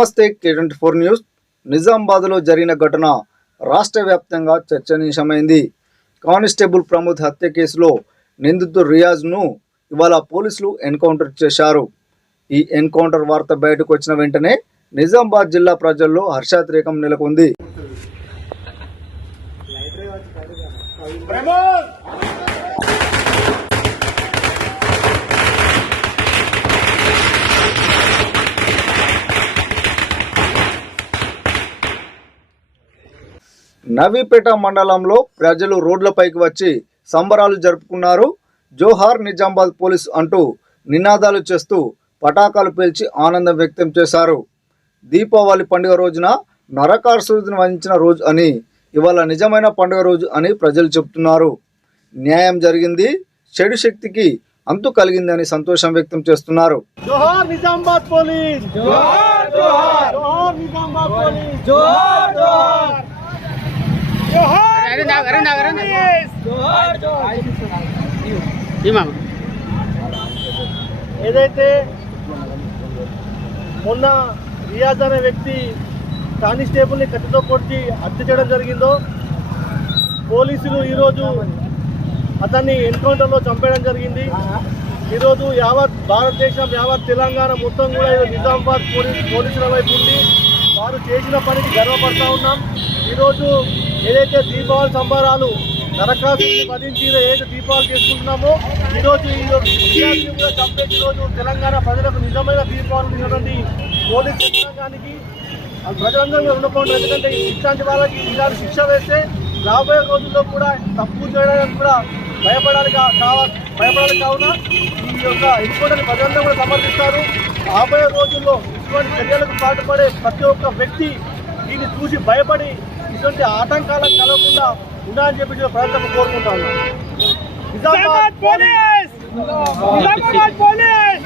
నమస్తే K24 news. నిజామాబాద్లో జరిగిన ఘటన రాష్ట్ర వ్యాప్తంగా చర్చనీయాంశమైంది. కానిస్టేబుల్ ప్రమోద్ హత్య కేసులో నిందితుడు రియాజ్ను ఇవాళ పోలీసులు ఎన్కౌంటర్ చేశారు. ఈ ఎన్కౌంటర్ వార్త బయటకు వచ్చిన వెంటనే నిజామాబాద్ జిల్లా ప్రజల్లో హర్షాతిరేకం నెలకొంది. నవీపేట మండలంలో ప్రజలు రోడ్లపైకి వచ్చి సంబరాలు జరుపుకున్నారు. జోహార్ నిజామాబాద్ పోలీస్ అంటూ నినాదాలు చేస్తూ పటాకాలు పేల్చి ఆనందం వ్యక్తం చేశారు. దీపావళి పండుగ రోజున నరకాసురుడిని వధించిన రోజు అని, ఇవాళ నిజమైన పండుగ రోజు అని ప్రజలు చెబుతున్నారు. న్యాయం జరిగింది, చెడు శక్తికి అంతు కలిగిందని సంతోషం వ్యక్తం చేస్తున్నారు. జోహార్ నిజామాబాద్ పోలీస్, జోహార్ జోహార్, జోహార్ నిజామాబాద్ పోలీస్, జోహార్ జోహార్, ఏదైతే మొన్న రియాజ్ అనే వ్యక్తి కానిస్టేబుల్ని కత్తితో కొట్టి హత్య చేయడం జరిగిందో, పోలీసులు ఈరోజు అతన్ని ఎన్కౌంటర్లో చంపేయడం జరిగింది. ఈరోజు యావత్ భారతదేశం, యావత్ తెలంగాణ మొత్తం కూడా నిజామాబాద్ పోలీసుల వైపు ఉంది. వారు చేసిన పనికి గర్వపడతా ఉన్నాం. ఈరోజు ఏదైతే దీపావళి సంబరాలు నరకాసురుడిని వధించి ఏదైతే దీపావళి చేసుకుంటున్నామో, ఈరోజు విద్యార్థిని కూడా చంపేసి ఈరోజు తెలంగాణ ప్రజలకు నిజమైన దీపావళి ఉన్నటువంటి పోలీస్ యంత్రాంగానికి ప్రజలందరూ రుణపడి. ఎందుకంటే ఇట్లాంటి వాళ్ళకి ఇలాంటి శిక్ష వేస్తే రాబోయే రోజుల్లో కూడా తప్పు చేయడానికి కూడా భయపడాలి కావున ఈ యొక్క ఎన్కౌంటర్ని ప్రజలందరూ కూడా సమర్థిస్తారు. రాబోయే రోజుల్లో ఇటువంటి చర్యలకు పాటుపడే ప్రతి ఒక్క వ్యక్తి దీన్ని చూసి భయపడి ఇటువంటి ఆటంకాలకు కలగకుండా ఉండాలని చెప్పి ప్రజలకు కోరుకుంటా ఉన్నాను. Nizamabad police, Nizamabad police.